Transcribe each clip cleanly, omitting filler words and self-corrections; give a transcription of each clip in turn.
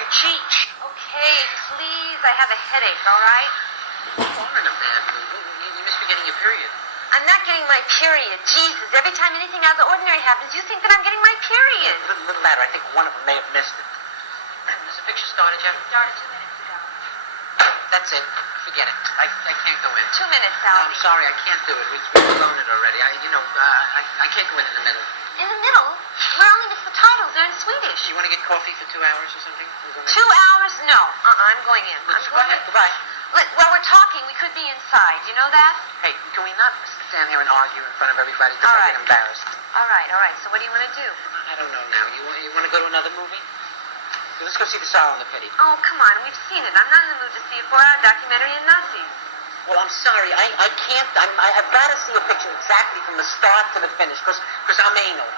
in Cheech. Okay, please. I have a headache, all right? You're in a bad mood. You must be getting your period. I'm not getting my period. Jesus, every time anything out of the ordinary happens, you think that I'm getting my period. Little matter. I think one of them may have missed it. Has the picture started yet? Started 2 minutes ago. That's it. Forget it. I can't go in. 2 minutes, No, Albie. I'm sorry. I can't do it. We've blown it already. I can't go in the middle. In the middle? We're only missed the titles. They're in Swedish. You want to get coffee for 2 hours or something? 2 hours? No. I'm going in. Go ahead. Goodbye. While we're talking, we could be inside. You know that? Hey, can we not stand here and argue in front of everybody? All I right. get embarrassed. All right. So what do you want to do? I don't know now. You want to go to another movie? Let's go see The Sorrow and the Pity. Oh, come on. We've seen it. I'm not in the mood to see a 4-hour documentary in Nazis. Well, I'm sorry. I can't. I've got to see a picture exactly from the start to the finish, because I'm anal.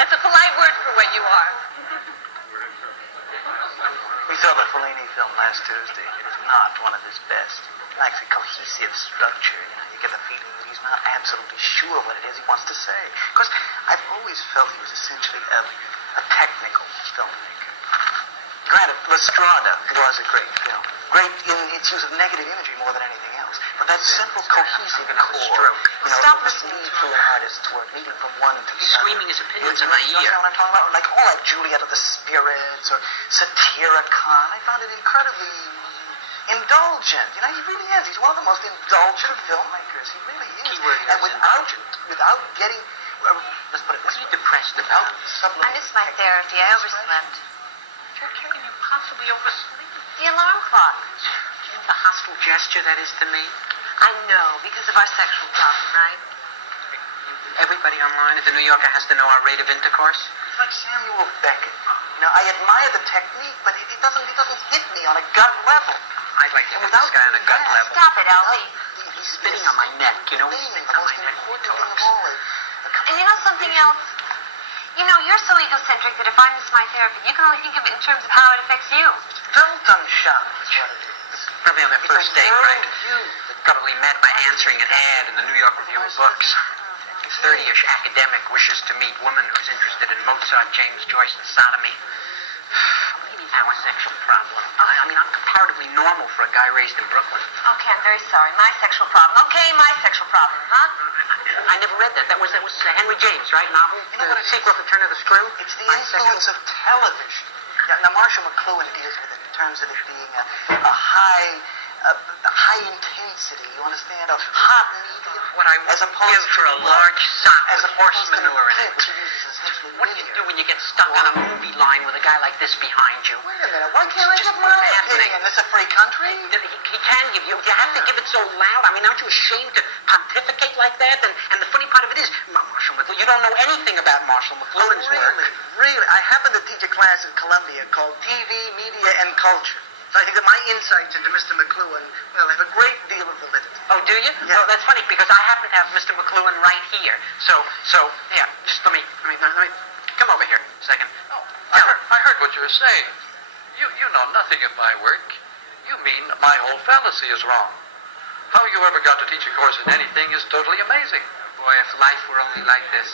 That's a polite word for what you are. We saw the Fellini film last Tuesday. It is not one of his best. It lacks a cohesive structure. You get the feeling that he's not absolutely sure what it is he wants to say. Because I've always felt he was essentially a technical filmmaker. Granted, La Strada was a great film. Great in its use of negative imagery more than anything else. But that simple, cohesive core, Stop listening lead to through an artist's work, leading from one to the other. Screaming his opinions in my You ear. know what I'm talking about? Like all like Juliet of the Spirits or Satyricon. I found it incredibly indulgent. He really is. He's one of the most indulgent filmmakers. He really is. Keyword here And is without getting, let's put it What this are you way. depressed about? I missed my therapy. I overslept. How can you possibly oversleep? The alarm clock. The hostile gesture that is to me. I know, because of our sexual problem, right? Everybody online at the New Yorker has to know our rate of intercourse. It's like Samuel Beckett. I admire the technique, but it doesn't hit me on a gut level. I'd like to hit this guy on a gut level. Stop it, Albie. He's Spitting on my neck, He's the spitting on most my neck. important thing of all. And you know something else? You're so egocentric that if I miss my therapy, you can only think of it in terms of how it affects you. Weltanschauung is what it is. Probably on their It's first a date, right? worldview. Probably met by answering an ad in the New York Review of Books. 30-ish academic wishes to meet woman who's interested in Mozart, James Joyce, and sodomy. What do you mean, our sexual problem? I'm comparatively normal for a guy raised in Brooklyn. Okay, I'm very sorry. My sexual problem. Okay, my sexual problem, huh? I never read that. That was Henry James, right? Novel? You know what it is? Sequel to Turn of the Screw? It's the My influence sexual- of television. Now, Marshall McLuhan deals with it in terms of it being a high intensity, you understand, a hot medium. What I as would opposed give for a to, large sock as with opposed horse to the manure in clip, it. which he uses essentially What do you linear. do when you get stuck on a movie line with a guy like this behind you? Wait a minute, why can't I Just give my imagining. opinion? This is a free country? He can give you. You have to give it so loud. Aren't you ashamed to pontificate like that? And the funny part of it is, Marshall McLuhan, you don't know anything about Marshall McLuhan's work. Really, I happen to teach a class at Columbia called TV, Media, and Culture. So I think that my insights into Mr. McLuhan, have a great deal of validity. Oh, do you? Yeah. Well, that's funny because I happen to have Mr. McLuhan right here. So yeah. Just let me come over here a second. Oh, I heard what you were saying. You know nothing of my work. You mean my whole fallacy is wrong. How you ever got to teach a course in anything is totally amazing. Boy, if life were only like this.